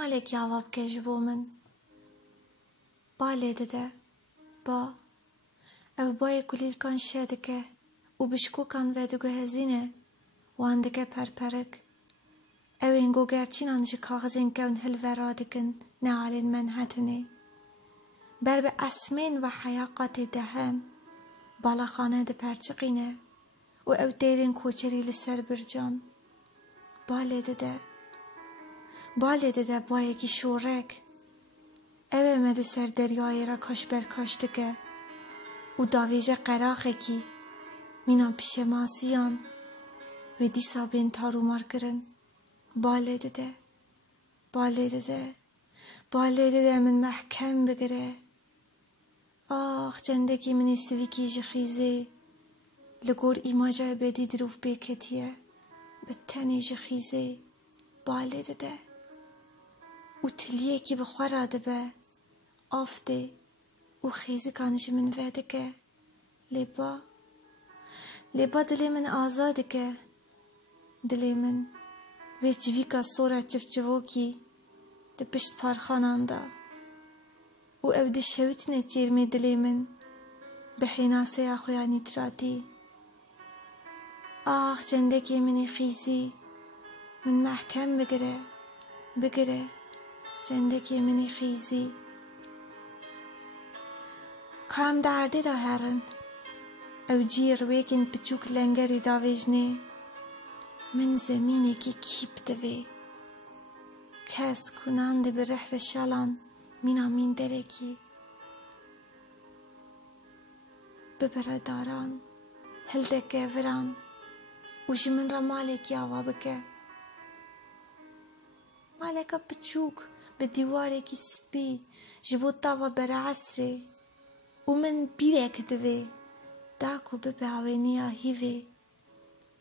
مالك يا باب كجبو من بالي دده با او باي كليل كان شادكه وبشكو كان ودگو هزينه واندگه پرپرک او انگو گرچین انجا کاغزین کون هل ورادکن نعالین منحتنه بر به اسمین و حیاقات دهم بالاخانه ده پرچقینه و او دیرین کوچری لسر برجان بالی دده بایگی شورک او امده سر دریای را کاش برکاشتگه و داویج قراخه کی مینان پیش ماسیان و دیسا بین تارو مار کرن بالی دده من محکم بگره آخ جندگی منی سویکی جخیزه لگور ایماجا بدی دروف بیکتیه بتنی جخیزه بالی دده و تلیه کی بخوراده به آفته و خیزی کانش من ویده که لیبا دلی من آزاده که دلی من وی جویکا سورا چفچوکی ده پشت پارخانان دا و او ده شویتنه چیرمی دلی من به حیناسه آخویانی تراتی آخ جندگی منی خیزی من محکم بگره جندگی منی خیزی کام درده دا هرن او جیر ویکن پچوک لنگری داویجنه من زمینه کی کیپ دوی کس کننده به رحر شالان مینا مین درکی ببرداران هلدکه وران و جمن را مالک یاوا بکه مالکا پچوک به دیواره کی سپی جبو تاوا بر عصره و من بیرک دوی داکو ببعوینیا هیوی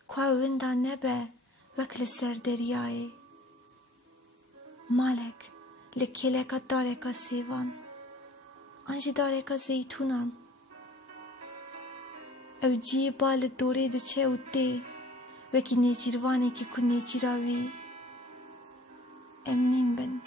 کوه وندا نبه وکل سر دریای مالک لکیله کا داره کا سیوان آنجی داره کا زیتونان او جی بال دوره ده چه او ده وکی نیجیروانی که کن نیجیراوی امنین بن